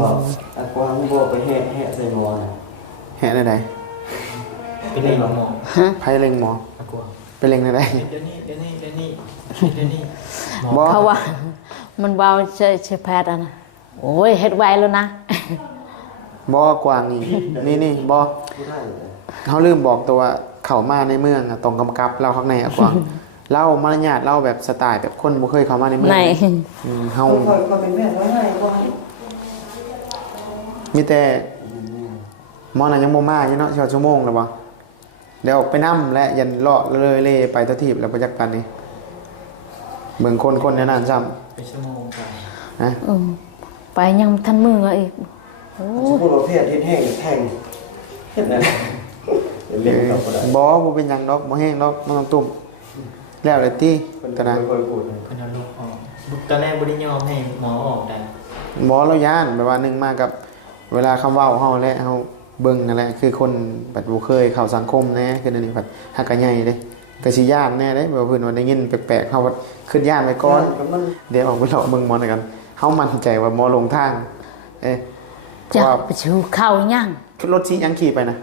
ก็ตะกวางบวกไปแห่ใส่หม้อน่ะ แห่ได้ได ไปเล่นหมอ ฮะไผเล็งหมอ ตะกัว ไปเล็งได้ได เดี๋ยวนี้หมอ บ่ เพราะว่ามันเบาเชแพทย์อ่ะนะโอ้ยเฮ็ดไวแล้วนะ บ่กวางนี่บ่ ผู้ได้เลย เขาลืมบอกตัวว่าเข้ามาในเมืองอะตรงกำกับเราข้างในอะกวางเล่ามารยาทเล่าแบบสไตล์แบบคนบ่เคยเข้ามาในเมือง ไหน เฮา ก็เป็นแม่ไว้ให้ก็ มีแต่หมอนั้นยังบ่มาอยู่เนาะชั่วโมงแล้วบ่เดี๋ยวออกไปนำและยันเลาะเลยเล่ไปตะทีบแล้วบ่จักปานนี้เบิ่งคนในนั้นซ้ำ ไปชั่วโมงไป นะ ไปยังทันมืออีกโอ้ สมมุติว่าเพียรเฮ็ดแห้งแทงเฮ็ดนั่นเล่นกับบ่ได้ บ่เป็นหยังดอกบ่แห้งดอกมันต้องตุ่มแล้วเลยติ เพิ่น ตะนะ ค่อยๆพูด เพิ่นเอาลูกออกตอนแรกบ่ได้ยอมให้หมอออกได้ บ่เราย่านแบบว่านึงมากับ เวลาคำเว้าเฮาและเฮาเบิ่งนั่นแหละคือคนบัดบ่เคยเข้าสังคมแน่คืออันนี้บัดฮักกะใหญ่เด้ก็สิย่านแน่เด้แบบเพิ่นว่าได้ยินแปลกๆเฮาว่าขึ้นย่านไว้ก่อน มัน เดี๋ยวออกไปเลาะเบิ่งหมอหน่อยกันเฮามั่นใจว่าหมอลงทาง เอ๊ะ จัก ว่า ไปชูเข้ายัง รถสีหยังขี่ไปนะ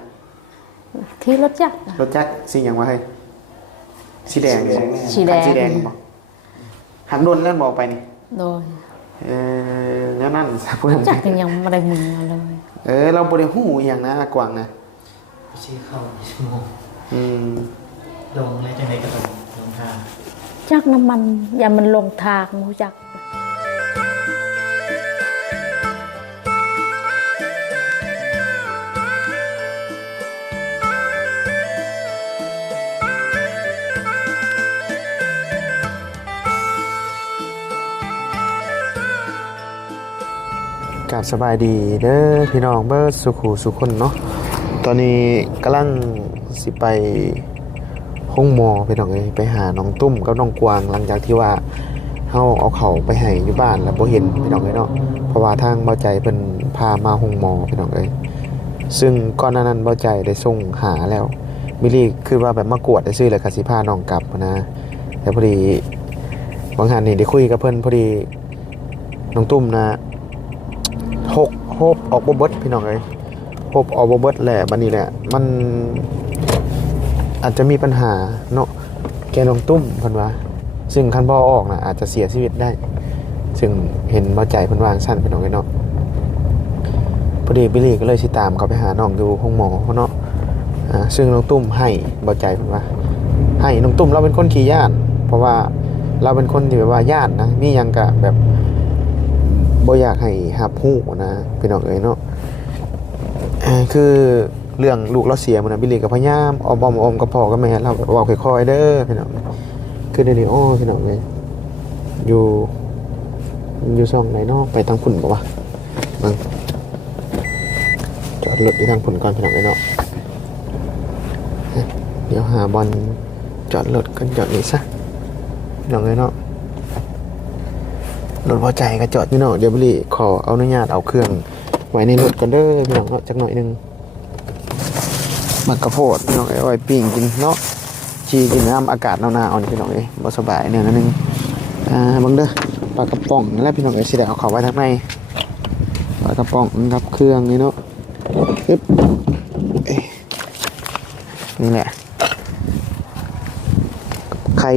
ขี่รถจักร รถจักรสีหยังวะเฮ้ยสีแดงนี่ สีแดง สีแดงบ่หักโดนแล้วบอกไปนี่ โดย แล้วนั่นซะเพิ่น จักรยังไม่ได้มือเลย เราบ่ได้ฮู้อีหยังนะกวางนะ ไปชี้เข้าชั่วโมง อืม ลงแล้วจังไดก็ต้องลงทาง จักน้ำมันอย่ามันลงทางมูจัก กราบสบายดีเด้อพี่น้องเบิดสุขุสุคนเนาะตอนนี้กำลังสิไปห้องหมอพี่น้องเอ้ยไปหาน้องตุ้มกับน้องกวางหลังจากที่ว่าเฮาเอาเขาไปให้อยู่บ้านแล้วบ่เห็นพี่น้องเอ้ยเนาะเพราะว่าทางเบาใจเพิ่นพามาห้องหมอพี่น้องเอ้ยซึ่งก่อนหน้านั้นเบาใจได้ส่งหาแล้วมิลลี่คือว่าแบบมากวดได้ซื้อแล้วก็สิพาน้องกลับนะแต่พอดีบางหันนี่ได้คุยกับเพิ่นพอดีน้องตุ้มนะโฮบออกบ่เบิดพี่น้องเอ้ยโฮบออกบ่เบิดแหละบัดนี้แหละมันอาจจะมีปัญหาเนาะแกน้องตุ้มเพิ่นว่าซึ่งคันบ่ออกน่ะอาจจะเสียชีวิตได้ซึ่งเห็นบ่ใจเพิ่นวาจั่งซั่นพี่น้องเอ้ยเนาะพอดีบิลลี่ก็เลยสิตามเขาไปหาน้องอยู่ห้องหมอเนาะซึ่งน้องตุ้มให้บ่ใจเพิ่นว่าให้น้องตุ้มเราเป็นคนขี้ย้านเพราะว่าเราเป็นคนที่แบบว่าย้านนะมีหยังก็แบบบ่อยากให้รับรู้นะพี่น้องเอ้ยเนาะคือเรื่องลูกเราเสียมื้อนั้นบิลลี่ก็พยายามออมกับพ่อกับแม่เราเว้าค่อยๆเด้อพี่น้องคือเดี๋ยวนี้พี่น้องเอ้ยอยู่ช่องไหนเนาะไปทางพุ่นบ่วะมึงจอดรถอยู่ทางพุ่นก่อนพี่น้องเอ้ยเนาะเดี๋ยวหาบอลจอดรถกันจอดนี่ซะพี่น้องเอ้ยเนาะรถพอใจก็จอดอยู่เนาะเดี๋ยวบิลลี่ขอเอาอนุญาตเอาเครื่องไว้ในรถก่อนเด้อพี่น้องเนาะจักหน่อยนึงมักกะโพดพี่น้องไอ้ไว้ปิ้งกินเนาะชีกินน้ำอากาศหนาวๆนี่พี่น้องเอ้ยบ่สบายเนี่ยนิดนึงบังเด้อปลากระป๋องนั่นแหละพี่น้องเอ้ยสิได้เอาเข้าไว้ทางในปลากระป๋องกับเครื่องนี่เนาะปึ๊บนี่แหละไข่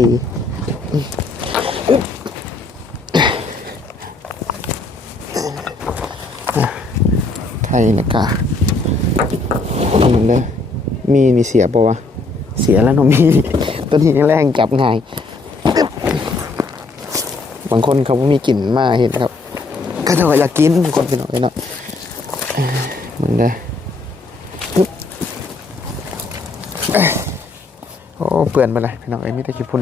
ไข่แล้วก็นี่เด้อมีเสียป่าวะเสียแล้วเนาะมีตัวนี้แรงจับง่ายบางคนเขาไม่มีกลิ่นมาเห็นครับก็จะอยากกินบางคนเป็นหน่อยเนาะมันเด้อโอ้เปื่อนไปเลยพี่น้องไอ้มิตรขี้พุ่น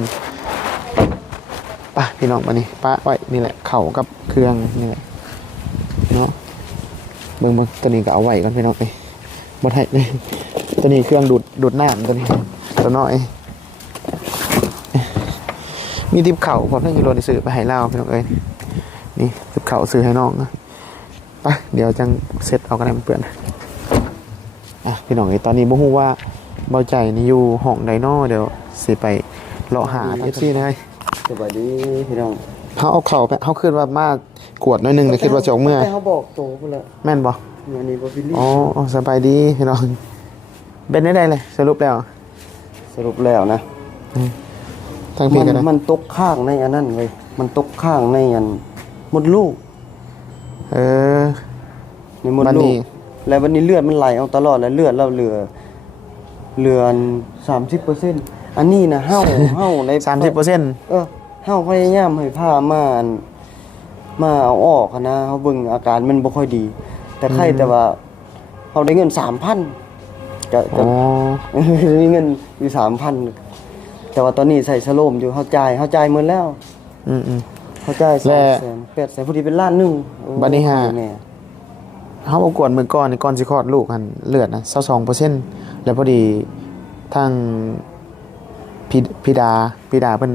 ป่ะพี่น้องมานี่ป้าไว้นี่แหละเข่ากับเครื่องนี่แหละเนาะเบิ่งตัวนี้ก็เอาไว้ก่อนพี่น้องไอ้บ่ได้เลยตัวนี้เครื่องดูดน้ำตัวนี้ตัวน้อยมีทิปเข่าพอทั้งยูโรในซื้อไปให้เล่าพี่น้องเอ้ยนี่ทิปเข่าซื้อให้น้องนะไปเดี๋ยวจังเซตเอากระดาษเปื่อนพี่น้องเอ้ยตอนนี้บ่ฮู้ว่าเบาใจนี่อยู่ห้องไดโน่เดี๋ยวสิไปเลาะหา FC เลย สวัสดีพี่น้อง เขาเอาเข่าไปเขาขึ้นว่ามา กวดหน้อยหนึงแต่คิดว่าจะออกเมื่อ แต่เขาบอกโตพุ่นละ แม่นบ่ เมื่อนี้บ่ฟิลลี่ อ๋อสบายดีพี่น้องเป็นได้เลยสรุปแล้ว สรุปแล้วนะ ทางพี่กันนะ มันตกข้างในอันนั้นเว้ยมันตกข้างในอันมดลูก เออ ในมด บัด ลู นี้ กแล้ววันนี้เลือดมันไหลเอาตลอดแล้วเลือดเราเหลือ30%อันนี้นะเฮา ใน 30% เฮาพยายามให้ผ้ามาเอาออกอะนะเฮาเบิ่งอาการมันบ่ค่อยดี แต่ไข้แต่ว่าเฮาได้เงิน 3,000ก็ อ๋อ มีเงินอยู่ 3,000แต่ว่าตอนนี้ใส่สโลมอยู่เฮาจ่ายหมดแล้ว อืม เขาจ่าย และ 200,000 800,000พอดีเป็นล้านหนึงโอ้ บัดนี้หา แม่ ๆเฮาเอากวดมื้อก่อนนี่ก่อนสิคลอดลูกหั่นเลือดนะ22%แล้วพอดีทางพี่ดาเพิ่น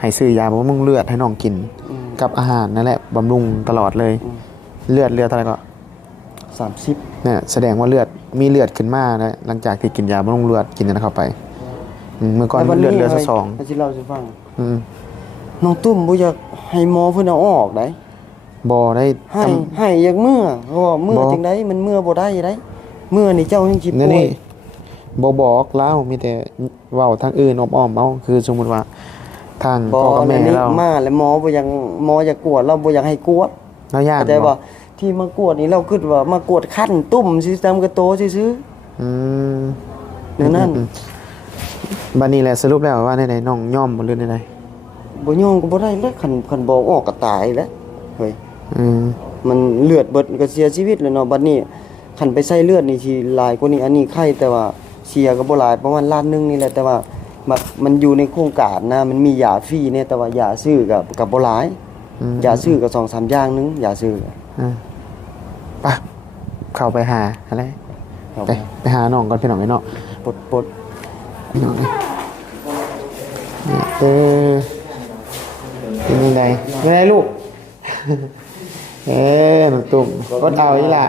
ให้ซื้อยาบำรุงเลือดให้น้องกิน กับอาหารนั่นแหละบำรุงตลอดเลย เลือดเท่าไหร่ก็ 30เนี่ยแสดงว่าเลือดมีเลือดขึ้นมานะหลังจากที่กินยาบำรุงเลือดกินนั้นเข้าไปเมื่อก่อนเลือดซะสอง สิเล่าให้ฟัง อืม น้องตุ้มบ่อยากให้หมอเพิ่นเอาออกได้ บ่ได้ ให้อยากเมื่อเพราะว่าเมื่อจังได๋มันเมื่อบ่ได้ได้เมื่อนี่เจ้ายังสิ นี่ ป่วย นี่บ่บอกเล่ามีแต่เว้าทางอื่นอ้อมๆเอาคือสมมุติว่าทาง บ่ พ่อกับแม่ นี่ เรา มาแล้วหมอบ่อยากกวดเราบ่อยากให้กวด เราย่าน เข้าใจ บ่ บ่ที่มากวดนี่เราคิดว่ามากวดคั้นตุ้มสิตามกระโตซื่อ อืม ๆเดี๋ยวนั้น บัดนี้แหละสรุปแล้วว่าไหนๆน้องย่อมบ่หรือไหน บ่ยอมก็บ่ได้แล้วคันบอกออกก็ตายแล้วเฮ้ย อืม มันเลือดเบิดก็เสียชีวิตแล้วเนาะบัดนี้คันไปใส่เลือดนี่สิหลายกว่านี้อันนี้ไข้แต่ว่าเสียก็บ่หลายประมาณล้านหนึงนี่แหละแต่ว่ามันอยู่ในโครงการนะมันมียาฟรีเนี่ยแต่ว่ายาซื้อกับบ่หลาย อืม ยาซื้อก็2-3อย่างนึงยาซื้อ ไปเข้าไปหาอะไร ครับ ไปหาน้องก่อนพี่น้องไอ้เนาะ ปลด น้องนี่เออเป็นยังไงยังไงลูก เออหนูตุ่มก็เอาอีหล่ะ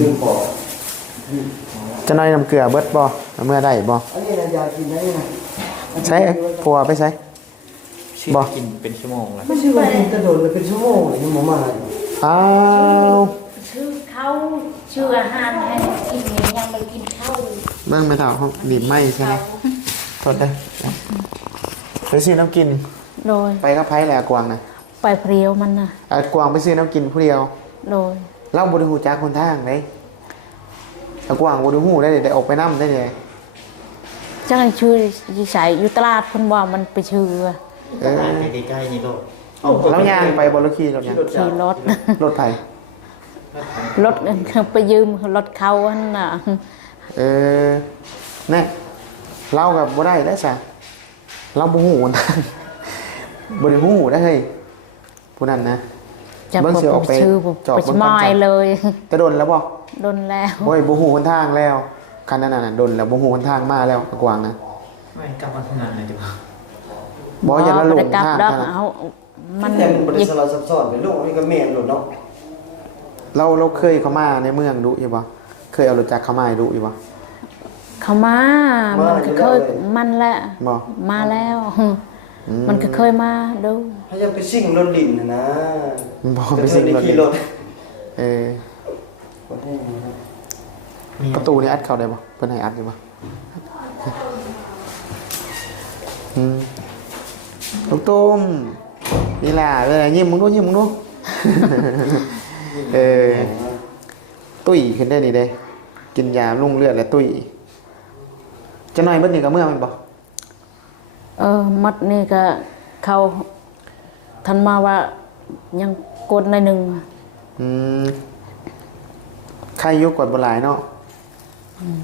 ดึงปอด จะน้อยน้ำเกลือเบิดบ่เอาเมื่อได้บ่ อันนี้นะยากินได้นะ ใช้ผัวไปใช้ ชื่อ บ่ กินเป็นชั่วโมงแล้ว ไม่ใช่ว่ากินกระโดดเลยเป็นชั่วโมงเลยยังบ่มา อ้าว ชื่อเขาชื่ออาหารให้กินยังไม่กินข้าวเลย เบิ่งไม่เท่าห้องดีบไหมใช่ไหมโทษได้อไปซื้อน้ำกิน โดย ไปกับไผ่แหละกวางนะ ไปเพรียวมันนะ กวางไปซื้อน้ำกินผู้เดียว โดย เล่าบริหูจักคนทางเลยกวางบริหูได้ออกไปน้ำได้เลย จังชื่อใส่อยู่ตลาดคนว่ามันไปชื่อ เออ ใกล้ๆนี่โลด แล้วยางไปบริขี่รถยาง ขี่รถ รถไผ่ รถไปยืมรถเขาอันน่ะ เออเนี่ยเล่ากับบ่ได้ได้สะเล่าบริหูคนทางบริหูได้เฮ้ยผู้นั้นนะ จะ เบิ่งสิออกไป ชื่อ จอบ ไป เบิ่ง มอย กันจ้ะ เลย จะโดนแล้วบ่ โดนแล้ว โอ้ยบริหูคนทางแล้วคันนั้นน่ะโดนแล้วบริหูคนทางมาแล้วกวางนะ ไม่กลับมาทำงานเลยจ้ะ บ่อย่าละหลง บ่ได้กลับ ทาง ดอก ขนาด เอามัน แต่มันบ่ได้สลับซับซ้อนเป็นโรคนี่ก็แม่นโลดเนาะ เราเคยเข้ามาในเมืองดูอยู่บ่เคยเอารถจักรเข้ามาให้ดูอยู่บ่ เขามามันก็เคยมันแหละ บ่ มาแล้ว มันก็เคยมาดู ถ้าจะไปซิ่งรถลิ้นน่ะนะ บ่ไปสิ่งรถ ขี่รถ เออ บ่ได้นะครับ ประตูนี่อัดเข้าได้บ่เพิ่นให้อัดอยู่บ่ลูกตุ้มนี่ล่ะเออยิ้มมึงดูยิ้มมึงดู เออตุ้ยขึ้นได้นี่เด้กินยาลุ่งเลือดแล้วตุ้ยจะหน่อยเบิดนี่ก็เมื่อมันบ่ มัดนี่ก็เขาทันมาว่ายังกดในหนึ่ง ใครอยู่กวดบ่หลายเนาะ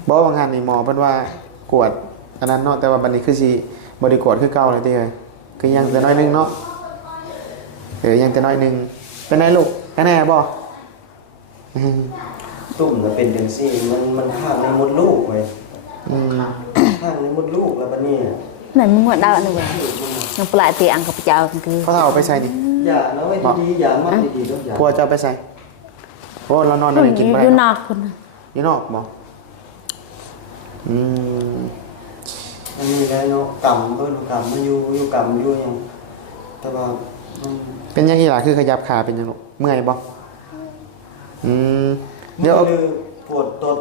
บ่บางงานนี่หมอเพิ่นว่ากวดอันนั้นเนาะแต่ว่าบัดนี้คือสิบ่ได้กวดคือเก่าเลยติเอ้ยคือยังแต่น้อยหนึงเนาะยังแต่น้อยหนึงเป็นไงลูกแน่บ่ ตุ่มน่ะเป็นจังซี่มันข้างในมดลูกเว้ยข้างในมดลูกแล้วบัดนี้ ไหนมึงว่าดาวนี่เว้ยยังปลายเตียงกับเจ้าคือ เขาเอาไปใส่นี่ อย่าเนาะไว้ดีๆอย่ามัดดีๆลูกอย่า พัวจะเอาไปใส่โอ้เรานอน อ อะไรกินบ่ได้ ยู่น เนาะ อกคนน่ะ อยู่นอกบ่อืม อันนี้ได้เนาะกำเพิ่นกำมาอยู่กำอยู่หยังแต่ว่า เป็นยังอีหล่ะคือขยับขาเป็นยังลูกเมื่อยบ่เดี๋ยว ปวดตด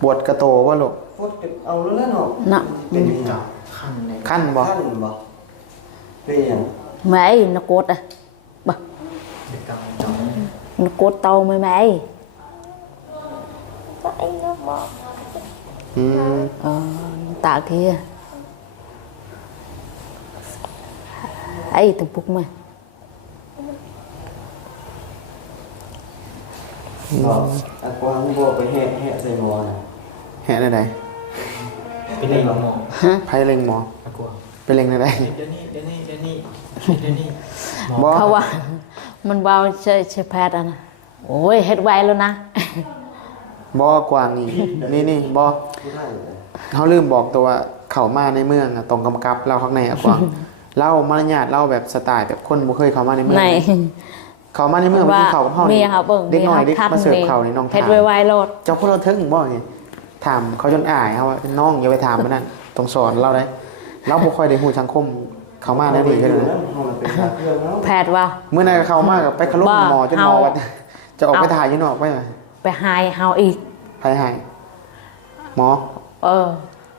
ปวดกระโตว่าลูก ปวดเอาแล้วเนาะ น่ะ เป็น เก่าขั้นเลย ขั้นบ่ ขั้นบ่เป็นหยัง mẹ nó cột à bà เก่าเก่า nó cột tàu mày mày อืม tạ kia ấy tụi bục mày บ่อากวางบ่ไปแหะใส่หมอน่ะ แหะได้ได ไปเล่นหมอ ไผเล็งหมอ ตะกัว ไปเล็งได้ได เดี๋ยวนี้หมอ บ่ เขาว่ามันเบาใช่แพทย์อ่ะนะโอ้ยเฮ็ดไวแล้วนะ บ่กวางนี่นี่บ่ ผู้ไทย เขาลืมบอกตัวว่าเข้ามาในเมืองอะตรงกำกับเราข้างในอะกวางเล่ามารยาทเล่าแบบสไตล์แบบคนบ่เคยเข้ามาในเมือง này เข้ามาในเมืองมากินข้าวกับเฮา เมี นี่ ยเขาเบิ่ง เด็กน้อย เมี เด็ ย ก เขาทัน มาเสิร์ฟ นี่ ข้าวนี่น้อง เฮ็ด ถาม ไวๆโลด เจ้าคนเราถึงบ่ไงถามเขาจนอายเขาว่าน้องอย่าไปถามมันนั่นต้องสอนเราได้เราบ่ค่อยได้ฮู้สังคมเข้ามาในนี้ กั กัน นเลย นะเฮาเป็นพระเครื่องเนาะ แพทย์ว่า เมื่อไหร่เข้ามากับไปขลุ่ม ว่า หมอจนหมอ เอา ว่าจะออกไปถ่ายอยู่นอกไปไหม ไปหายเฮาอีก ใครให้หมอ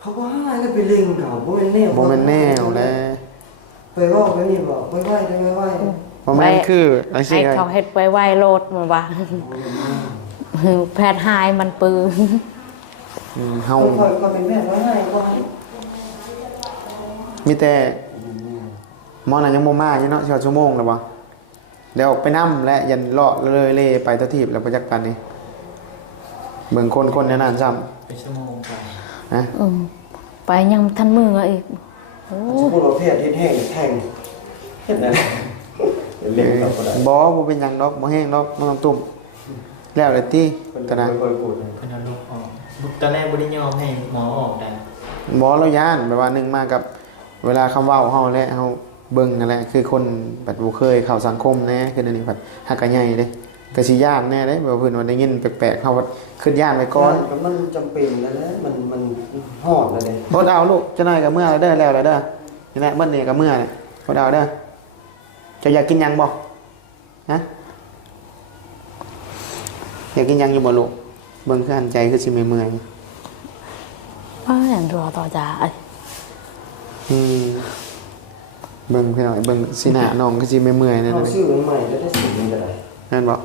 เขาก็หายแล้วไปเล็งเขาบ่แม่นแนว บ่แม่นแนวแล้ว ไปเว้าไปนี่บ่ไปไหว้ได้ไหว้ บ่แม่นคือจัง ให้ ซี่เลย เขาเฮ็ดไวๆโลดมันว่าแพทย์หายมันปืน เฮา ค่อยๆก็เป็นแม่ไว้ให้ก็ มีแต่หมอน่ะยังบ่มาอยู่เนาะชั่วโมงแล้วบ่เดี๋ยวออกไปนำและยันเลาะเลยเล่ไปตัวทีบแล้วบ่จักปานนี้เบิ่งคนๆในนั้นซ้ำ ไปชั่วโมงไป นะ ไปยังทันมืออีกโอ้ สมมุติว่าเพศเฮ็ดแห้งแทงเฮ็ดได้เล็งเขาก็ได้ บ่เป็นหยังดอกบ่แห้งดอกบ่ต้องตุ่มแล้วเลยติ คน ตะนะ ค่อยๆพูดนะ เพิ่นเอาลูกออกตอนแรกบ่ได้ยอมให้หมอออกได้ บ่เราย่านแบบว่านึงมากับ เวลาคำเว้าเฮาและเฮาเบิ่งนั่นแหละคือคนแบบบ่เคยเข้าสังคมแน่คืออันนี้แบบฮักกะใหญ่เด้ก็สิย่านแน่เด้แบบเพิ่นว่าได้ยินแปลกๆเฮาขึ้นย่านไว้ก่อน ก็มันจำเป็นแล้วแหละมันฮอดแล้วเด้ บ่เอาลูกจะหน่อยก็เมื่อแล้วเด้อแล้วเด้อนี่แหละเบิ่นนี่ก็เมื่อนี่บ่เอาเด้อจะอยากกินหยังบ่ฮะอยากกินหยังอยู่บ่ลูกเบิ่งคือหันใจคือสิเมื่อย ว่าอย่างรอต่อจ้า เบิ่งพี่น้อยเบิ่งสีหน้าน้องก็สิเมื่อยๆนั่น เอา น่ะ ซื้อใหม่จะได้สิมันก็ได้ นั่นบ่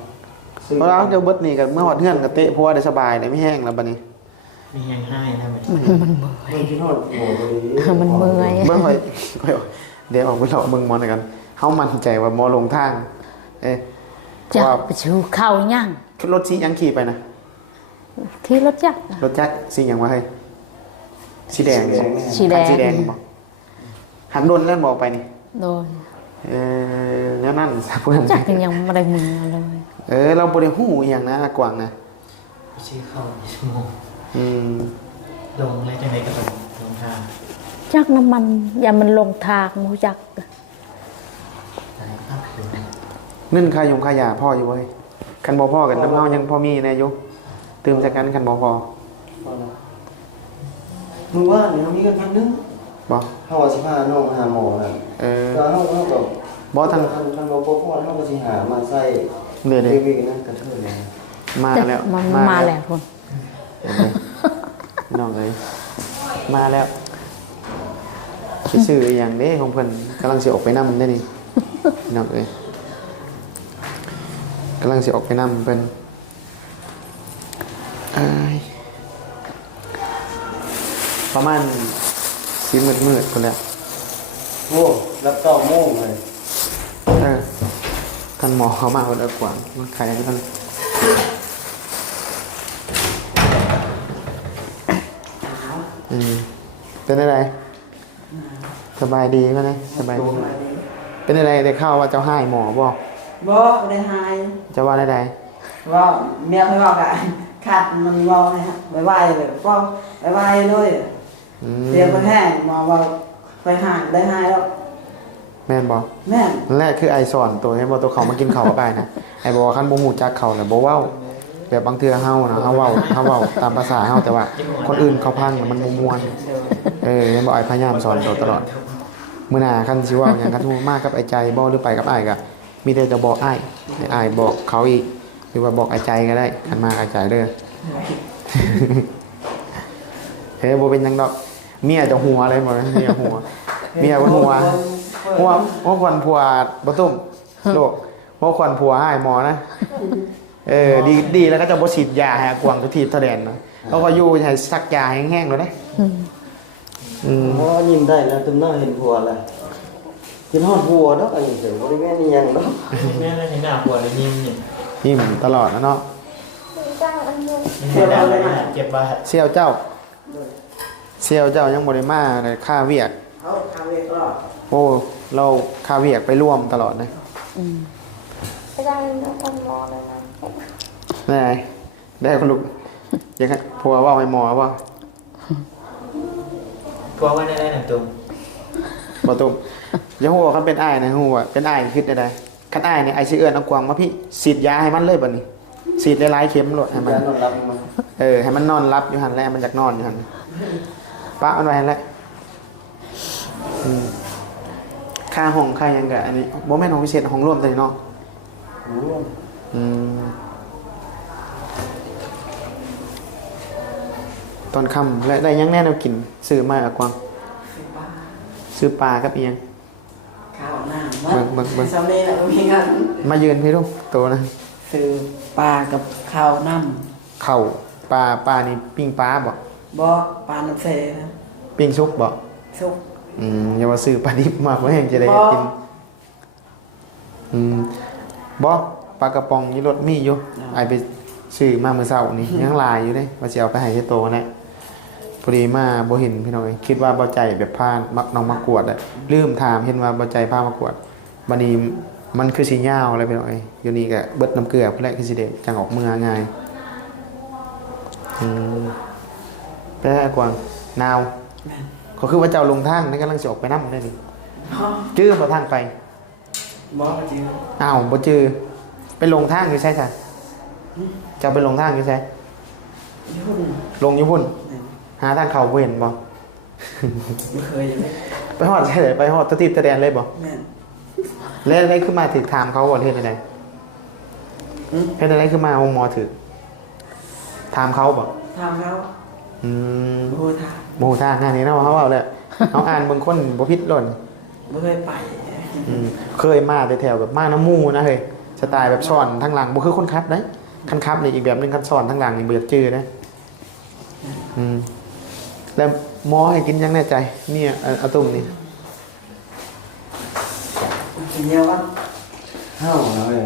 เพราะเราเดี๋ยวเบิดนี่ก็เมื่อฮอดเฮือนก็เตะพัวได้สบายได้ไม่แห้งแล้วบัดนี้ มีแฮงให้นะมัน มันคิดฮอดหมอบ่ดี มันเมื่อย เบิ่งค่อยเดี๋ยวออกไปเลาะเบิ่งหมอหน่อยกันเฮามั่นใจว่าหมอลงทางเอ๊ะ จะ ว่า ไปชูเข้ายัง รถสีหยังขี่ไปนะ ขี่รถจักร รถจักรสีหยังวะเฮ้ยสีแดง สีแดง สีแดงบ่หันโดนแล้วบอกไปนี่ โดน แล้วนั่นซะเพิ่น จักรยังไม่ได้มือเลย เราบ่ได้ฮู้อีหยังนะอากวางนะ ไปชื่อเข้าชั่วโมง อืม ลงเลยจังไดก็ต้องลงทาง จักน้ำมันอย่ามันลงทางมูจัก ไหนครับอยู่ เงินค่ายงค่ายาพ่ออยู่เว้ยคันบ่พอกันน้ำเฮายังพอมีแน่อยู่ตื่มจากกันคันบ่พอ มึงว่าเนี่ยมีเงิน1,000นึง บ่ เฮาว่าสิพาน้องหาหมอน่ะ เออ ก็เฮาก็ บ่ทัน ทันบ่พอเฮาก็สิหามาใส่ เด้ เด็กๆนั่นกระเทินเลย มาแล้ว มันมาแล้วคน เห็นไหมน้องเอ้ยมาแล้วไปซื้ออหย่างเด้ของเพิ่นกำลังสิออกไปนำได้นี่น้องเอ้ยกำลังสิออกไปนำเพิ่นอ้ายประมาณสิมืดๆพุ่นแหละ โอ้รับต่อโมงเลย ท่านหมอเขามาวันละกว่ามันใครกันเป็นอะไรสบายดีก็เลยสบายดีเป็นอะไรได้ข่าวว่าเจ้าให้หมอบอก บ่ได้หาย จะว่าได้ ว่าเมียเคยบอกอะขาดมันบ่นะฮะไปไหว้แบบบ่ไปไหว้เลยเตียงมันแห้งหมอว่าไปหายได้หายแล้ว แม่นบอก แม่น นั่นแรกคือไอสอนตัวให้บอตัวเขามากินเขาวกับไอนะไอบอกว่าขั้นบ่หูจักเขาแหละบ่เว้าแบบบางเทื่อเฮานะเฮาเว้าตามภาษาเฮาแต่ว่า คนอื่นเขาพังน่ะมันบ่ม่วนยังบอกไอพยายามสอนตัวตลอด มื้อหน้าคันสิเว้าหยังกันฮู้มากกับไอ้ใจบ่หรือไปกับอ้ายก็มีแต่จะบอกอ้ายให้อ้ายบอกเขาอีกหรือว่าบอกไอ้ใจก็ได้คันมาไอ้ใจเด้อ เฮ้ยบ่เป็นหยังดอกเมียจะหัวเลยบ่เมียหัวเมียบ่หัวหัวควันผัวบ่ตุ้มโลกหัวควันผัวให้หมอนะดีแล้วก็จะบ่ฉีดยาให้กวางทุกทีเท่าแดนนะเขาก็อยู่ให้ซักยาแห้งๆเลยเด้บ่ยิ้มได้แล้วตุ้มน้อยเห็นผัวแล้วกินฮอดผัวดอกอันนี้เด้อบ่ได้แม่นอีหยังดอก แม่น่าเห็นหน้าผัวเลยยิ้มนี่ ยิ้มตลอดนะเนาะ เห็นหน้าเลยเจ็บบาด เสี่ยวเจ้ายังบ่ได้มาเลยค่าเวียก เขาทำเองก็ โอ้เราค่าเวียกไปร่วมตลอดเลย ไม่ได้เรื่องคนมองเลยนะ ได้คุณลูกยังไงผัวว่าไม่หมอว่า ผัวว่าได้หนังตุ้ม บ่ตุ้มอย่าหัวคันเป็นอ้ายนะหัวเป็นอ้ายคิดได้คันอ้ายเนี่ยไอ้สิเอื้อนเอากวางมาพี่ฉีดยาให้มันเลยบัดนี้ฉีดหลายๆเข็มโลดให้มัน นอนรับมัน ให้มันนอนรับอยู่หั่นแหละมันอยากนอนอยู่หั่นปะมันไว้หั่นแหละค่าห้องค่าหยังก็อันนี้บ่แม่นห้องพิเศษห้องร่วมแต่เนาะตอนค่ำและได้ยังแน่แนวกินซื้อมาอะกวางซื้อปลากับอีหยัง ข้าวหน้ามันสำเร็จแล้วมีกัน มายืนพี่ลูกโตนะ ซื้อปลากับข้าวน้ เข่าปลานี่ปิ้งปลาบ่ ำบ่ปลาน้ำเสนะ ปิ้งชุกบ่ สุก อย่าว่าซื้อปลาดิบมาเพื่อให้จะได้กินบ่ปลากระป๋องนี่รถมีอยู่ไอไปซื้อมาเมื่อเช้านี่ ยังลายอยู่เด้ว่าสิเอาไปให้ที่โตนะพอดีมาบ่เห็นพี่น้องคิดว่าบ่ใจแบบพาน้องมากวดลืมถามเห็นว่าบ่ใจพามากวดบัดนี้มันคือสิยาวอะไรพี่น้องอยู่นี่ก็เบิดน้ำเกลือพุ่นแหละคือสิได้จังออกเมืองง่ายไปได้กวางนาวก็คือว่าเจ้าลงทางนี่กำลังจะออกไปนำได้นี่จื้อบ่ทางไป บ่จริง อ้าวบ่จื้อไปลงทางอยู่ใช่จ้ะเจ้าไปลงทางอยู่ใช่ ยุ่น ลงอยู่พุ่นหาทางเข้าบ่เห็นบ่ ไม่เคยเลย ไปฮอดใช่เลยไปฮอดตะติดตะแดนเลยบ่ แม่น แล้วได้ขึ้นมาถึกถามเขาว่าเฮ็ดจังได๋เฮ็ดจังได๋ขึ้นมาองค์หมอถึกถามเขาบ่ ทำแล้ว โ บ่ท มโหทางานนี้เนาะเขาเอาเลยเอาอ่านบางคนบ่ผิดหล่น ำบ่เคยไป เคยมาแต่แถวแบบมาน้ำมูนะเฮ้ยสไตล์แบบซ่อนทั้งหลังบ่คือคนขับได้คันขับนี่อีกแบบนึงคันซ่อนทั้งหลังนี่บ่อยากจื้อนะแล้วหมอให้กินยังแน่ใจเนี่ยเอาตุ่มนี่ กินเยอะวะ เฮา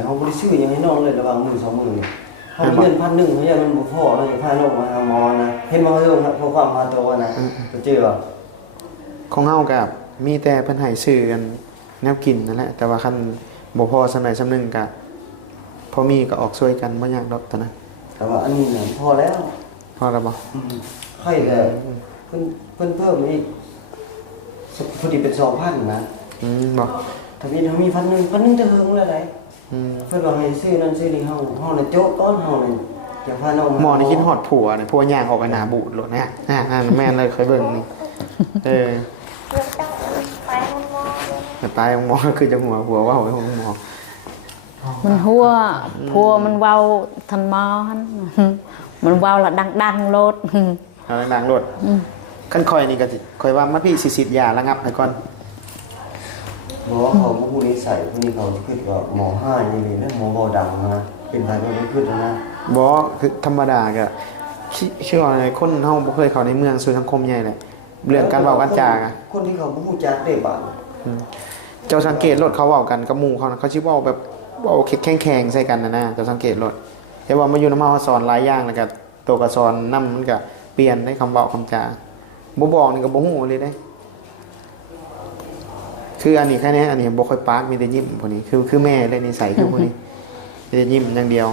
เฮาบ่ได้ซื้อหยังให้น้องเลยระหว่างมื้อ2มื้อนี่เฮาเงิน1,100เฮาอยากมันบ่พอเราอยากพาน้องมาหาหมอนะเห็นบ่เฮาครับเพราะความพาตัวนะก็เจอบ่ ของเฮากับมีแต่เพิ่นให้ซื้อกันแนวกินนั่นแหละแต่ว่าคันบ่พอสำใดสำนึงก็พอมีก็ออกช่วยกันบ่ยากดอกตอนนั้น แต่ว่าอันนี้น่ะพอแล้ว พอแล้วบ่ ให้แต่เพิ่นเพิ่มอีกพอดีเป็น 2,000 นะ บ่ ถ้ามี1,100จะเฮิงแล้วได้เพิ่นว่าให้ซื้อนั่นซื้อนี่เฮาน่ะโจ๊กก้อนเฮานี่อยากพาน้อง หมอนี่คิดฮอดผัวนี่ผัวย่างออกไปหน้าบูดโลดนะแม่นเลยเคยเบิ่งนี่เรื่องต้องไปคนมองเลย แต่ตายหมอคือจะหัวผัวว่าไปหัวหมอ มันหัวพัวมันเว้าทันหมอหั่นมันเว้าละดังๆโลด เอาดังๆโลดคันคอยนี่ก็สิคอยว่ามาพี่สิยาระงับให้ก่อน บ่เขาบ่ฮู้นิสัยผู้นี้เขาคิดว่าหมอห้านี่นะหมอบ่ดังนะเป็นไปบ่ได้คิดนะ บ่คือธรรมดาก็เชื่อว่าคนเฮาบ่เคยเข้าในเมืองสู่สังคมใหญ่เลยเรื่องการเว้ากันจา คนที่เขาบ่ฮู้จักได้บาด เจ้าสังเกตรถเขาเว้ากันกับหมู่เขานะเขาสิเว้าแบบเว้าแข็งๆใส่กันนะเจ้าสังเกตรถแต่ว่ามาอยู่นำเฮาสอนหลายอย่างแล้วก็ตัวก็สอนนำมันก็เปลี่ยนในคำเว้าคำจาบ่บอกนี่ก็บ่ฮู้เลยเด้คืออันนี้แค่นี้อันนี้บ่ค่อยปากมีแต่ยิ้มพวกนี้คือแม่เลยนิสัยคือพวกนี้มีแต่ยิ้มอย่างเดียว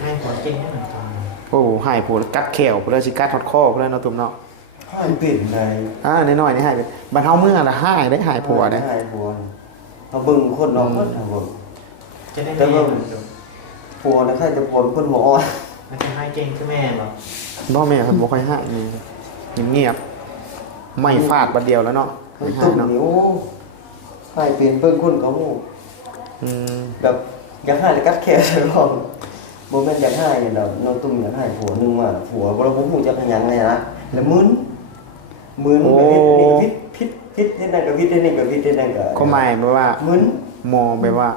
ให้หัวเก่งให้หน่อยตอนนี้ โอ้หายผู้กัดแขวผู้เลยสิกัดฮอดคอผู้เลยเนาะตุ่มเนาะ ให้เป็นได น้อยๆนี่หายไปบัดเฮาเมื่อละหายได้หายผัวได้ ให้ผัวเขาเบิ่งคนเนาะเพิ่นเบิ่ง จะได้ไม่ยิ้ม ผัวแล้วใครจะผัวคนบ่อ่อน มันจะให้เก่งคือแม่หรอ บ่แม่เพิ่นบ่ค่อยหายนี่เงียบ ไม่ฟาดบัดเดียวแล้วเนาะ มันตุ่มนี่โอ้ให้เป็นเบิ่งคนเขาหมู่ อืม แบบอยากให้แล้วกัดแขนใส่พ่อบ่แม่นอยากให้เนี่ยดอกน้องตุ้มอยากให้ผัวนึงว่าผัวบ่รู้ฮู้จักหยังไงนะแล้วมึนไปพิษเฮ็ดนั่นก็พิษเฮ็ดนี่ก็พิษเฮ็ดนั่นก็ ก็หมายแบบว่า มึน มองแบบว่า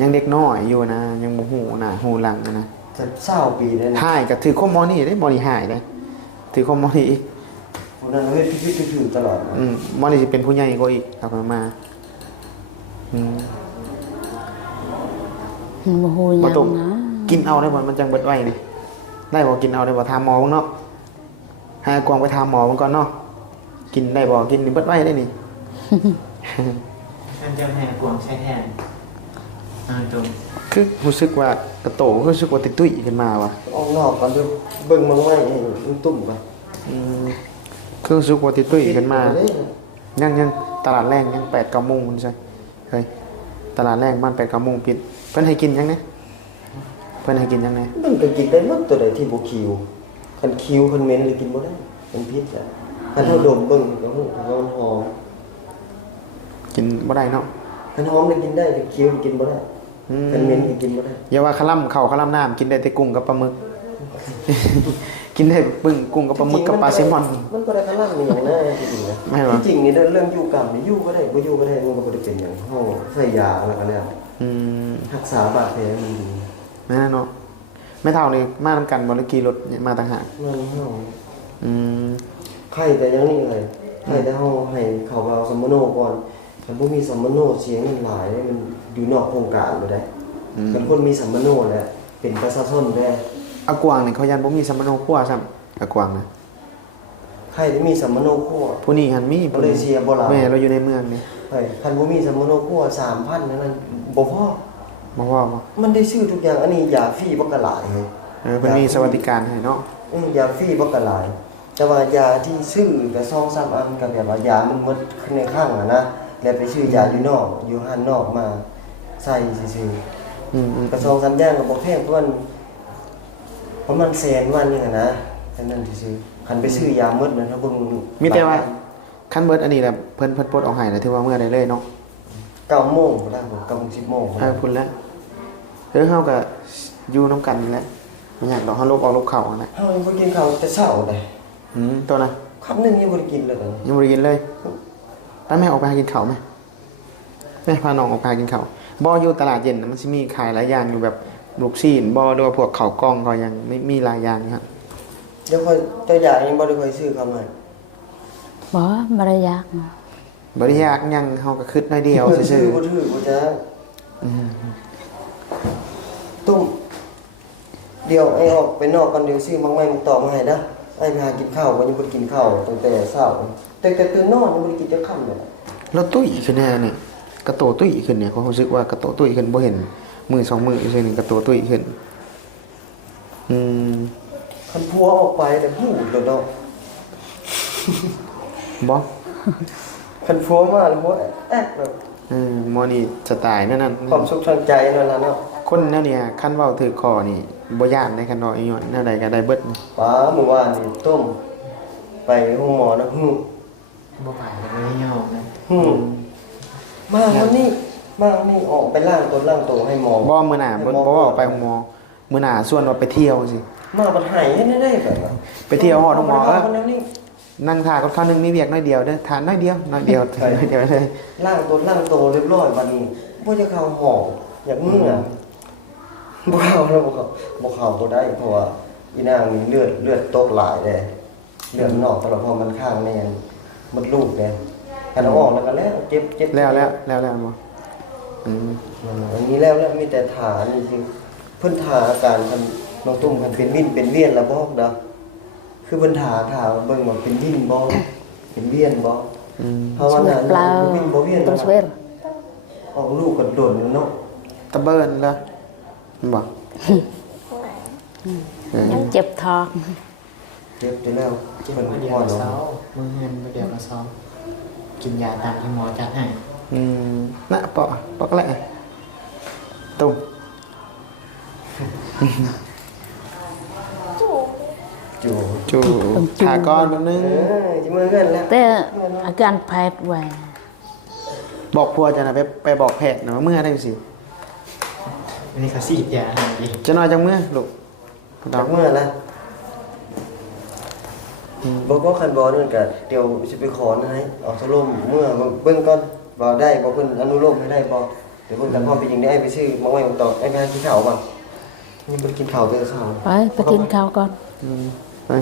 ยังเด็กน้อยอยู่นะ ยังบ่ฮู้หน้าฮู้หลังนะ จะ20ปีได้นะ หายก็ถือข้อมอนี่ได้บ่นี่หายเด้ถือข้อมอนี่อีก คนนั้นเฮ็ดพิษถือตลอดนะ มอนี่สิเป็นผู้ใหญ่กว่าอีกครับมาอืม โมโหห บ่ ยัง ต้อง นะ กินเอาได้บ่มันจังเบิดไว้นี่ได้บ่กินเอาได้บ่ถามหมอเบิ่งเนาะให้กวางไปถามหมอเบิ่งก่อนเนาะกินได้บ่กินนี่เบิดไว้ได้นี่ ท่านเจ้าแห่กวางใช้แทนจน คือรู้สึกว่ากระโตรู้สึกว่าติดตุ้ยขึ้นมาว่ะ ออกนอกก่อนเดี๋ยวเบิ่งมันไว้ให้มันตุ่มก่อน คือรู้สึกว่าติดตุ้ยขึ้นมา ยังตลาดแรงยัง8-9 โมงมันใช่เฮ้ยตลาดแรงมัน8-9 โมงปิดเพิ่นให้กินยังไงเพิ่นให้กินยังไง มันก็กินได้หมดตัวใดที่บ่คิวคันคิวคันเหม็นเลยกินบ่ได้เป็นพิษอ่ะคันเฮาดมเบิ่งก็ฮู้ว่ามันหอม กินบ่ได้เนาะ คันหอมเลยกินได้แต่คิวกินบ่ได้คันเหม็นก็กินบ่ได้ อย่าว่าคลั่มข้าวคลั่มน้ำกินได้แต่กุ้งกับปลาหมึก กินได้ปึ้งกุ้งกับปลาหมึกกับปลาแซลมอน มันก็ได้คันล่างนี่อย่างนั้นจริงๆนะ ไม่หรอ จริงๆนี่เรื่องอยู่กรรมนี่อยู่ก็ได้บ่อยู่ก็ได้มันก็บ่ได้เป็นหยังเฮาใส่ยาแล้วก็แล้ว อืม รักษาบาดแผลมันดี แม่นเนาะแม่เฒ่านี่มานํกันบ่ได้ขี่รถมาต่างหาก มันเฮา อืม ไข้แต่ยังนี่เลยไข้แต่เฮาให้เขาเอาสัมมโนก่อนถ้าบ่มีสัมมโนเสียงมันหลายมันอยู่นอกโครงการบ่ได้คันคนมีสัมมโนแหละเป็นประชาชนได้ อากวางนี่เขายันบ่มีสัมมโนครัวซ้ำอากวางนะ ไข้ที่มีสัมมโนครัว ผู้นี้หันมี มาเลเซียบ่หลาย แม่เราอยู่ในเมืองนี่ ไข้คันบ่มีสัมมโนครัว 3,000 นั้นบ่พอ บ่ว่าบ่ มันได้ซื้อทุกอย่างอันนี้ยาฟรีบ่กะหลายเฮ้ย เพิ่นมีสวัสดิการให้เนาะ ยาฟรีบ่กะหลาย แต่ว่ายาที่ซื้อก็2-3 อันก็แบบว่ายามันหมดในข้างอะนะแล้วไปซื้อยาอยู่นอกอยู่ห้านนอกมาใส่ซื่อ อืม ๆก็2-3อย่างก็บ่แพงประมาณแสนวันนึงอะนะอันนั้นซื่อๆคันไปซื้อยาหมดนั้นถ้าเบิ่ง มีแต่ว่าคันเบิดอันนี้แหละเพิ่นปลดออกให้แล้วถือว่าเมื่อได้เลยเนาะ 9 โมงพุ่นล่ะ9 10 โมงพุ่น ให้ ล่ะ พุ่นแล้วเฮาก็อยู่นํกันนี่แหละบ่อยากดอกเฮาลบออกลบเข้านั่นแหละ เฮาบ่กินข้าวแต่เช้าเลย ตัวน่ะ คำหนึงยังบ่ได้กินเลยตอนนี้ ยังบ่ได้กินเลยไปแม่ออกไปหากินข้าวไหมแม่พาน้องออกไปหากินข้าวบ่อยู่ตลาดเย็นน่ะมันสิมีขายหลายอย่างอยู่แบบลูกชิ้นบ่หรือว่าพวกข้าวกล้องก็ยังไม่มีหลายอย่างอยู่ครับ เดี๋ยวค่อยเจ้าอย่างยังบ่ได้ค่อยซื้อคำให้ บ่บ่ได้ยาก บ่ได้ยากหยังเฮาก็คิดน้อยเดียวซื่อ บ่ถือบ่จ้า ๆ ตุ้มเดี๋ยวไอ้ออกไปนอกกันเดี๋ยวซื้อมังไม้มังตอกมาให้นะไอ้ไปหากินข้าวก็ยังบ่ได้กินข้าวตั้งแต่เช้าแต่ตื่นนอนยังบ่ได้กินจักคำเลย แล้วตุ้ยขึ้นแน่นี่กระโตตุ้ยขึ้นเนี่ยเขารู้สึกว่ากระโตตุ้ยขึ้นบ่เห็นมือสองมือซื่อๆนี่กระโตตุ้ยขึ้นอืม คันพัวออกไปแต่พูดแล้วเนาะ บ่ คันพัวมาแล้วพัวแอ๊กแบบ หมอนี่สไตล์นั่น ความสุขทางใจนั่นล่ะเนาะ คนแนวเนี่ยคันเว้าถือคอนี่บ่ย่านในคันเว้าอีหยังแนวใดก็ได้เบิดนี่ ป้าเมื่อวานนี่ต้มไปห้องหมอนะบ่ผ่านก็ไม่ได้ยอมนะ มาวันนี้ออกไปล้างตัวให้หมอ บ่มื้อหน้าบ่เว้าไปหมอมื้อหน้าส่วนว่าไปเที่ยวสิ มาบัดหายให้ได้แบบว่า ไปเที่ยวฮอดหมอ คนแล้วนี่ นั่งท่ากับข้าวนึงมีเวียกน้อยเดียวเด้อทานน้อยเดียวน้อยเดียวเลย ล้างตัวเรียบร้อยวันนี้บ่จะเข้าหออยากมื้อบ่เข้าแล้วบ่เข้าบ่ได้เพราะว่าอีนางมีเลือดตกหลายเด้เลือดนอกตลอดพอมันข้างแน่นมดลูกเด้คันเอาออกแล้วก็แล้วเจ็บ แล้วบ่อันนี้แล้วมีแต่ฐานจริงเพิ่นถาอาการคันน้องตุ้มคันเป็นวินเป็นเวียนแล้วบ่ดอกคือเพิ่นถาเบิ่งว่าเป็นวินบ่เป็นเวียนบ่เพราะว่านั้น Plau วินบ่เวียน terus ber ออกลูกก็โดนเนาะ ตะเบิ้นละบ่ เจ็บท้อง เจ็บไปแล้ว กิน เพิ่น มาเดียว ฮ้อน ละ เนาะ เช้ามื้อเย็นมาเดียวละเช้ากินยาตามที่หมอจัดให้ น่ะปอกแหละตุ้ม จู่ จูถ่า ก่อนแป๊บนึง จิมือกันแล้ว แต่อาการแพทย์แหว บอกพัวจะนะไปบอกแพทย์นะว่าเมื่อได้สิ อันนี้เขาสีดยาให้ดิ จะนอนจังเมื่อลูก จักเมื่อแล้วบอกว่าคันบอลนั่นก็เดี๋ยวสิไปขอนะให้ออกสลมเมื่อเบิ่งก่อนบ่ได้บ่เพิ่นอนุโลมให้ได้บ่เดี๋ยวเพิ่นกันพอไปยิงได้ไปซื้อมาไว้ต่อไอ้งานกินข้าวบ่นี่บ่กินข้าวเด้อข้าว ไปกินข้าวก่อน ไป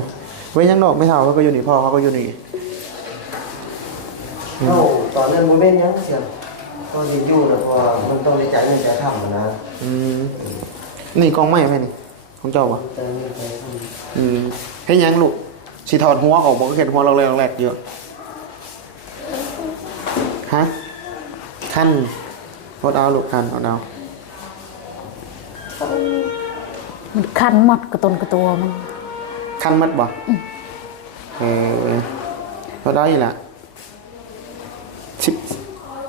ไว้ยังนอกไม่เท่าเขาก็อยู่นี่พ่อเขาก็อยู่นี่ เอ้าตอนนั้นบ่แม่นหยังเสียก็เรียนอยู่นะเพราะว่ามันต้องได้จ่ายเงินจ่ายค่านะ นี่กองไม้ไหมนี่ของเจ้าปะ จ่ายเงินจ่ายค่า ให้ยังลูกสิถอดหัวออกบอกก็เห็นหัวเราแรกเยอะฮะขั้นพอดเอาลูกขั้นเอา มันคันหมดกระตนกระตัวมัน ขั้นมัดบ่พอได้อีกละ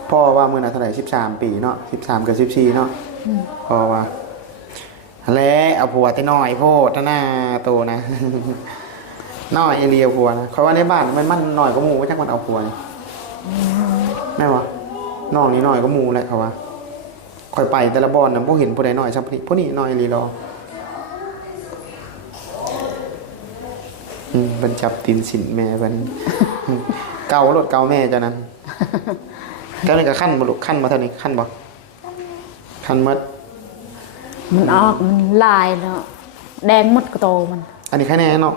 พ่อว่ามือน่ะเท่าไหร่13 ปีเนาะ13กับ14เนาะพ่อว่าแล้วเอาผัวแต่น้อยโพดหน้าโตนะ น้อยเอเลียผัวนะเขาว่าในบ้านมันหน่อยก็มูว่าจักมันเอาผัวนี่แม่วะน้องนี่หน่อยก็มูแหละเขาว่าคอยไปแต่ละบอนนะพวกเห็นผู้ใดหน่อยสักพวกนี้หน่อยเอลีรอมันจับตีนสินแม่มัน เการถเกาแม่เจ้านั้นเจ้านี่ก็ขั้นบ่ลูกขั้นมาเท่านี้ขั้นบ่ขั้นมัด มันออกมันลายแล้วแดงหมดกระโตมัน อันนี้แค่แน่เนาะ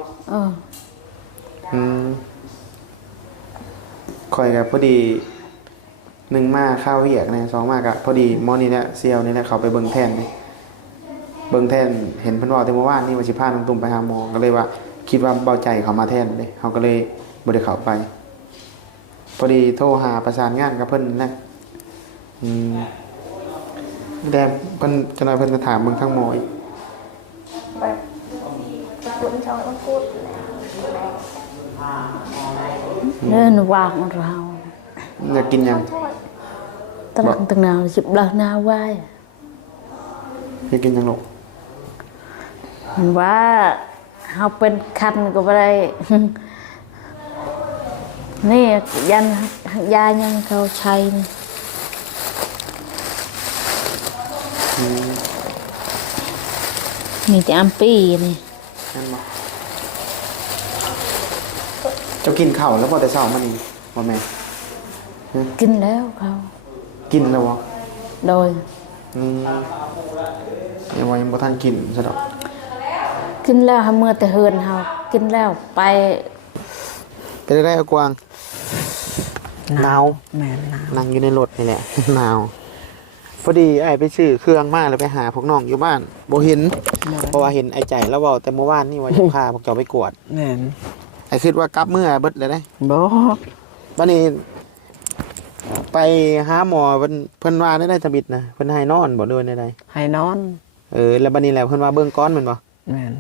คอยกับพอดี1มาข้าวเวียกนะ2มากับพอดีมอนี่แหละเซียวนี่แหละเขาไปเบิ่งแทนนี่เบิ่งแทนเห็นเพิ่นว่าแต่เมื่อวานนี่ว่าสิพาน้องตุ้มไปหาหมอก็เลยว่าคิดว่าเบาใจเขามาแทนเลยเขาก็เลยบ่ได้เข้าไปพอดีโทรหาประสานงานกับเพิ่นนั่นแหละแต่เพิ่นจะหน่อยเพิ่นจะถามมึงข้างหมออีก แบบคุณชอบพูด เดินวางมันเรา อยากกินยัง ตลังตึงนาวจิบเลิกนาไหว อยากกินยังลูก มันว่าเขาเป็นคันก็ไม่ได้ นี่ยันยายังเขาใช้นี่มีแต่อัมปีนี่ นั่นบ่เจ้ากินข้าวแล้วพอแต่เช้ามานี่บ่แม่ กินแล้วเขา กินแล้วบ่ โดย ยังว่ายังบ่ทันกินซะดอก กินแล้วเขาเมื่อแต่เฮือนเขากินแล้วไป ไปได้เอากวางหนาว แม่นหนาว นั่งอยู่ในรถนี่แหละ หนาวพอดีไอ้ไปซื้อเครื่องมาแล้วไปหาพวกน้องอยู่บ้านบ่เห็นเพราะว่าเห็นไอ้ใจแล้วเว้าแต่เมื่อวานนี่ว่าจะพาพวกเจ้าไปกวด แม่น ไอ้คิดว่ากลับมื้อเบิดเลยเด้ บ่ บัดนี้ไปหาหมอเพิ่นว่าได้ตะบิดนะเพิ่นให้นอนบ่เดินได้ ให้นอน แล้วบัดนี้แหละเพิ่นว่าเบิ่งก้อนแม่นบ่ แม่น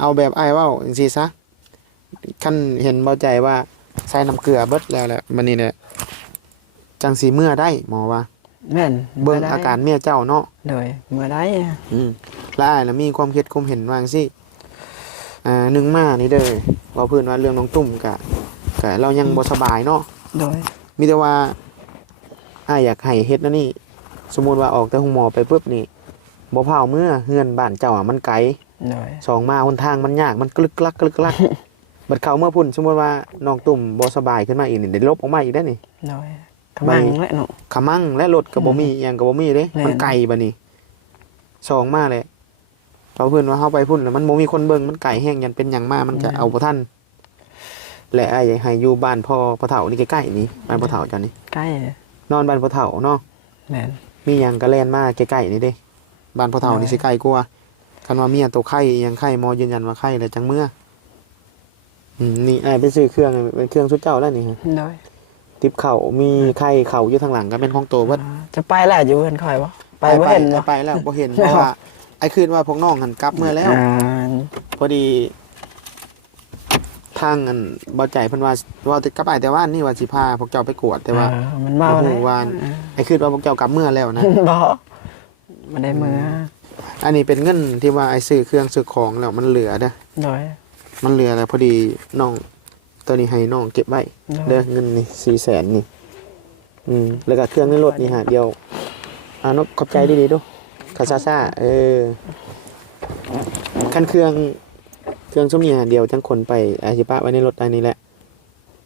เอาแบบอ้ายเว้าจังซี่ซะคันเห็นเบาใจว่าใส่น้ำเกลือเบิดแล้วแหละบัดนี้แหละจังสิเมื่อได้หมอว่า แม่น เบิ่งอาการเมียเจ้าเนาะ เลยเมื่อได้อะ แล้วอ้ายน่ะมีความคิดความเห็นว่าจังซี่1มานี่เด้อเว้าเพิ่นว่าเรื่องน้องตุ้มกะเรายังบ่สบายเนาะ โดย มีแต่ว่าอ้ายอยากให้เฮ็ดนั่นนี่สมมุติว่าออกแต่ห้องหมอไปปุ๊บนี่บ่พาเมื่อเฮือนบ้านเจ้ามันไกล โดย 2มาหนทางมันยากมันกลึกลักบัดเข้าเมื่อพุ่นสมมุติว่าน้องตุ่มบ่สบายขึ้นมาอีกนี่ได้ลบออกมาอีกได้นี่ โดยกำลังและเนาะ ขมั่งและรถก็บ่มีอิหยังก็บ่มีเด้ แม่น มันไกลบัดนี้2มาเลยเพราะเพิ่นว่าเฮาไปพุ่นแล้วมันบ่มีคนเบิ่งมันไกลแฮงยันเป็นหยังมามันก็เอาบ่ทันและอ้ายอยากให้อยู่บ้านพ่อเฒ่านี่ใกล้ๆนี่บ้านพ่อเฒ่าเจ้านี่ ใกล้ นอนบ้านพ่อเฒ่าเนาะ แม่น มีหยังก็แล่นมาใกล้ๆนี่เด้บ้านพ่อเฒ่านี่สิไกลกว่าคันว่าเมียตัวไข้อิหยังไข้หมอยืนยันว่าไข้แล้วจังเมื่อนี่อ้ายไปซื้อเครื่องเป็นเครื่องชุดเจ้าแล้วนี่ฮะ โดย ติบเข่ามีไข่เข่าอยู่ทางหลังก็เป็นของโตเบิด จะไปแล้วอยู่เพิ่นค่อยบ่ไปบ่เห็นบ่ ไปแล้วบ่เห็นเพราะว่าไอ้คืนว่าพวกน้องหันกลับเมื่อแล้ว พอดีทางอันบ่ใจเพิ่นว่าติดกลับไปแต่ว่านี่ว่าสิพาพวกเจ้าไปกวดแต่ว่า มันเมา โอ้ เล โห ย ว่าไอ้คืนว่าพวกเจ้ากลับเมื่อแล้วนะ บ่บ่ได้มือ อันนี้เป็นเงินที่ว่าไอ้ซื้อเครื่องซื้อของแล้วมันเหลือเด้อ โดย มันเหลือแล้วพอดีน้องตัวนี้ให้น้องเก็บไว้เด้อเงินนี่400,000นี่แล้วก็เครื่องในรถนี่หาเดียวนกขอบใจดีๆดูคาซ่าคันเครื่องซุ้มนี่หาเดียวจังคนไปอาชิปะไว้ในรถอันนี้แหละ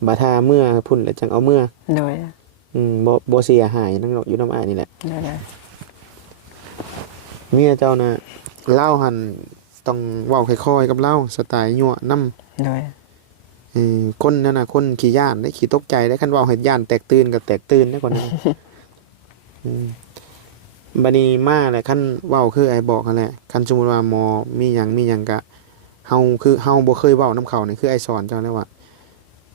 บาทาเมื่อพุ่นแล้วจังเอาเมื่อ โดย บ่เสียหายนั่งอยู่น้ำอ้ายนี่แหละ โดย เมียเจ้าน่ะเล่าหันต้องเว้าค่อยๆกับเล่าสไตล์ยั่วน้ำ โดย คนนั่นน่ะคนขี้ย่านได้ขี้ตกใจได้คันเว้าให้ย่านแตกตื่นก็แตกตื่นได้กว่านั้น บัดนี้มาแหละคันเว้าคือไอ้บอกนั่นแหละคันสมมุติว่าหมอมีหยังก็เฮาคือเฮาบ่เคยเว้านำเขานี่คือไอ้สอนเจ้าแล้วว่า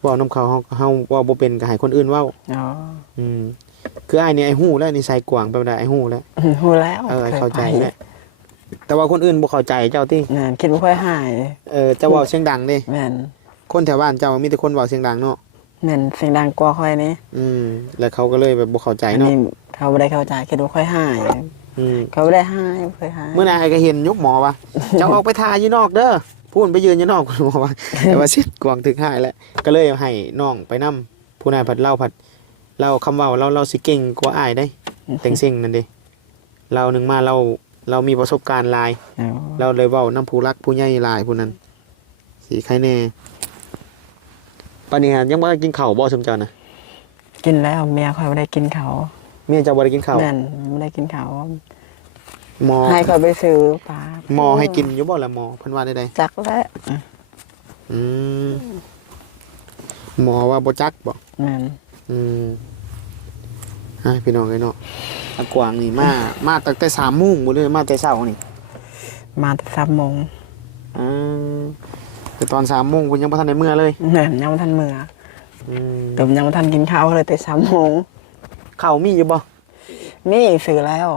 เว้านำเขาเฮาเว้าบ่เป็นก็ให้คนอื่นเว้า อ๋อ คือไอ้นี่ไอ้ฮู้แล้วนิสัยกว้างไปบ่ได้ไอ้ฮู้แล้ว ฮู้แล้ว เข้าใจแล้วแต่ว่าคนอื่นบ่เข้าใจเจ้าติ นั่นคิดบ่ค่อยหาย เจ้าเว้าเสียงดังเด้ แม่น คนแถวบ้านเจ้ามีแต่คนเว้าเสียงดังเนาะ แม่นเสียงดังกว่าค่อยนี่ แล้วเขาก็เลยแบบบ่เข้าใจ อัน เนาะ นี้เขาบ่ได้เข้าใจคิดบ่ค่อยหายเขาบ่ได้หายบ่ค่อยหาย เมื่อนายก็เห็นยกหมอว่า เจ้าออกไปทาอยู่นอกเด้อพูดไปยืนอยู่นอกคุณหมอว่า แต่ว่าสิกวางถึกหายแล้วก็เลยให้น้องไปนํผู้นายผัดเล่าคำเว้าเราสิเก่งกว่าอ้ายได้เต็งซิ่งนั่นดิเรานึงมาเรามีประสบการณ์หลาย เราเลยเว้านํผู้รักผู้ใหญ่หลายผู้นั้นสิใครแน่ปานนี้ยังบ่ได้กินข้าวบ่สมเจ้านะ กินแล้วเมียค่อยบ่ได้กินเขา เมียเจ้าบ่ได้กินข้าว แม่นบ่ได้กินเขา หมอ ให้เขาไปซื้อปลา หมอให้กินอยู่บ่ล่ะหมอเพิ่นว่าได้ จักแล้ว หมอว่าบ่จักบ่ แม่น ให้พี่น้องเนาะตะกวางนี่มาตั้งแต่3:00 นบ่เลยมาแต่เช้านี่ มาแต่3:00 น แต่ตอน3:00 นเพิ่นยังบ่ทันได้เมื่อเลย แม่นยังบ่ทันมื้อแต่ยังบ่ทันกินข้าวเลยแต่3:00 น ข้าวมีอยู่บ่ มีซื้อแล้ว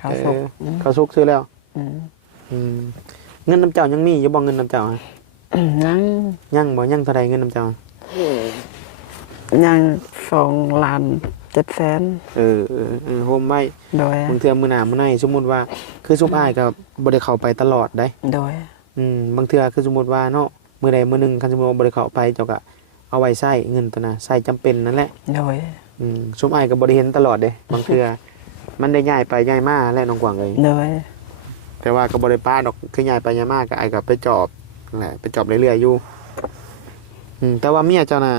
ข้าวสุก ข้าวสุกซื้อแล้ว อืม เงินน้ำเจ้ายังมีอยู่บ่เงินน้ำเจ้า ยัง ยังบ่ยังเท่าใดเงินน้ำเจ้า ยัง2,700,000 โฮมไว้ โดย บางเทื่อมื้อหน้ามื้อในสมมุติว่าคือซุมอ้ายก็บ่ได้เข้าไปตลอดได้ โดย บางเทื่อคือสมมุติว่าเนาะมื้อใดมื้อหนึงคันสมมุติว่าบ่ได้เข้าไปเจ้าก็เอาไว้ใช้เงินตัวน่ะใช้จำเป็นนั่นแหละ โดย ซุมอ้ายก็บ่ได้เห็นตลอดเด้บางเทื่อ มันได้ย้ายไปย้ายมาและน้องกวางเอ้ย โดย แต่ว่าก็บ่ได้ป้าดอกคือย้ายไปย้ายมาก็อ้ายก็ไปจอบนั่นแหละไปจอบเรื่อยๆอยู่แต่ว่าเมียเจ้าน่ะ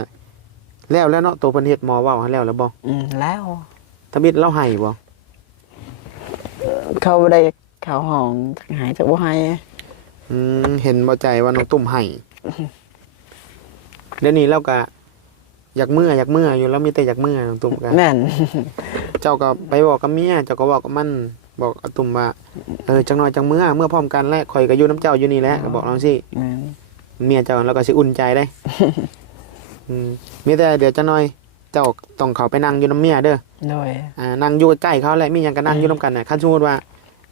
แล้วเนาะตัวเพิ่นเฮ็ดหมอเว้าให้แล้วบ่ แล้ว ถ้ามิดเราให้บ่ เขาบ่ได้เข้าห้องหายจากบ่ให้ เห็นบ่ใจว่าน้องตุ้มให้เดี๋ยวนี้เราก็อยากเมื่ออยู่แล้วมีแต่อยากเมื่อน้องตุ้มก็ แม่น เจ้าก็ไปบอกกับเมียเจ้าก็บอกกับมันบอกกับตุ้มว่าจังน้อยจังเมื่อพร้อมกันแหละข่อยก็อยู่น้ำเจ้าอยู่นี่แหละก็บอกน้องสิ แม่น เมียเจ้าแล้วก็สิอุ่นใจได้ มีแต่เดี๋ยวจะน้อยเจ้าต้องเข้าไปนั่งอยู่น้ำเมียเด้อ โดย นั่งอยู่ใกล้เขาแหละมีหยังก็นั่งอยู่นํกันน่ะคันสมมุติว่า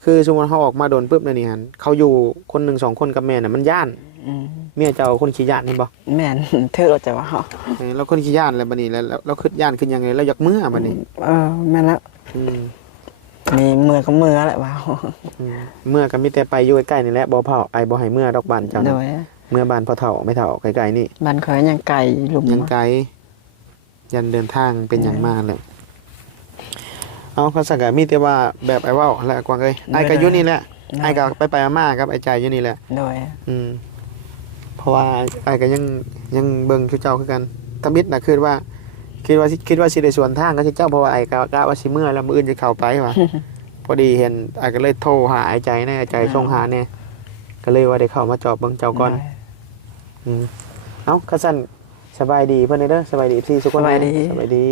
คือสมมุติเขาออกมาโดนปึ๊บนั่นนี่หั่นเขาอยู่คนหนึ่ง2คนกับแม่น่ะมันย่านเมียเจ้าคนขี้ย่านนี่บ่ แม่น เธอจะว่า แล้วคนขี้ย่านแล้วบัดนี้แล้วเราคิดย่านขึ้นยังไงแล้วอยากเมื่อบัดนี้ แม่นแล้วนี่มือก็มือแหละว่า เมื่อก็มีแต่ไปอยู่ใกล้ๆนี่แหละบ่เผาไอ้บ่ให้เมื่อดอกบานเจ้า โด นะ ย เมื่อบานพ่อเฒ่าไม่เฒ่าไกลๆนี่ บ้านเขายังไกลหลุม ยังไกลยันเดินทางเป็นอย่างมากเลยเอาภาษากะมีแต่ว่าแบบไอ้เว้าและกวางเอ้ยไอ้ก็อยู่นี่แหละไอ้ก็ไปมาครับไอ้ใจอยู่นี่แหละ โดย เพราะว่าไอ้ก็ยังเบิ่งคือเจ้าคือกันตะมิดน่ะคิดว่าสิได้สวนทางกับเจ้าเพราะว่าไอ้ก็กะว่าสิเมื่อแล้วมื้ออื่นจะเข้าไปว่ะ พอดีเห็นไอ้ก็เลยโทรหาไอ้ใจแน่ไอ้ใจส่งหาแน่ก็เลยว่าได้เข้ามาจอบเบิ่งเจ้าก่อนเอ้าคันซั่นสบายดีเพิ่นเด้อสบายดีพี่ทุกคน สบายดี สบายดี